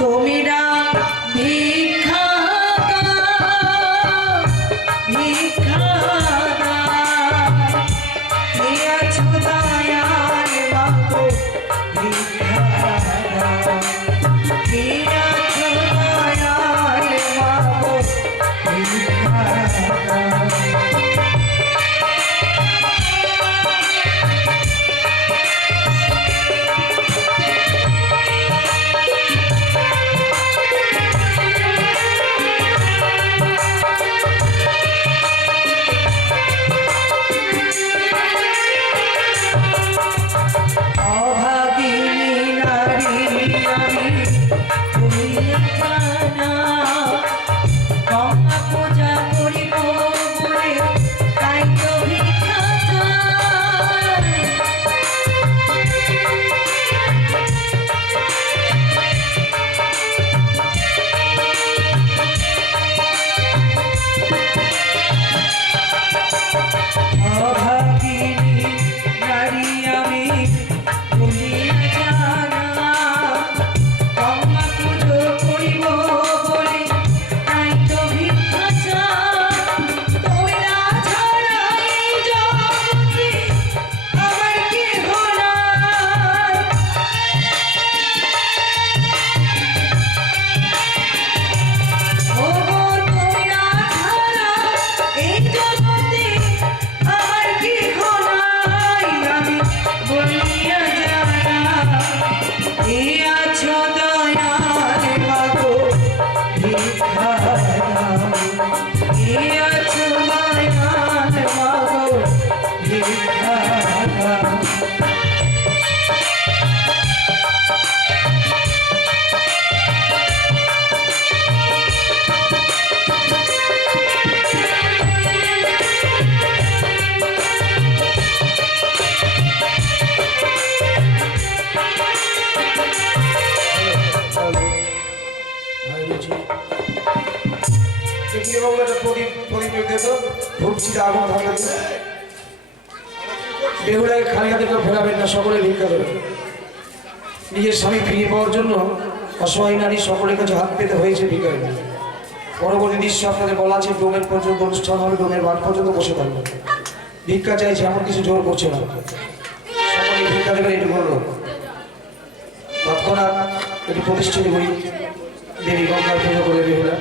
তুমি না ভিক্ষা ভিক্ষা দিয়েছো দয়াল মাগো ভিক্ষা দিয়েছো দয়াল মাগো ভিক্ষা বেহুলাকে খালি হাতে কেউ ফেরাবেন না, সকলে ভিক্ষা দেবেন। নিজের স্বামী ফিরে পাওয়ার জন্য অসহায় নারী সকলের কাছে হাত পেতে হয়েছে ভিক্ষা। পরবর্তী দৃশ্য আপনাদের বলা আছে, ডোমের পর্যন্ত অনুষ্ঠান হবে, ডোমের মাঠ পর্যন্ত বসে থাকবে। ভিক্ষা চাইছে, এমন কিছু জোর করছে না, সকলে ভিক্ষা দেবেন। এটুকু হলো তৎক্ষণাৎ একটু প্রতিষ্ঠিত করি দেবী গঙ্গার পুজো করে বেহুলা।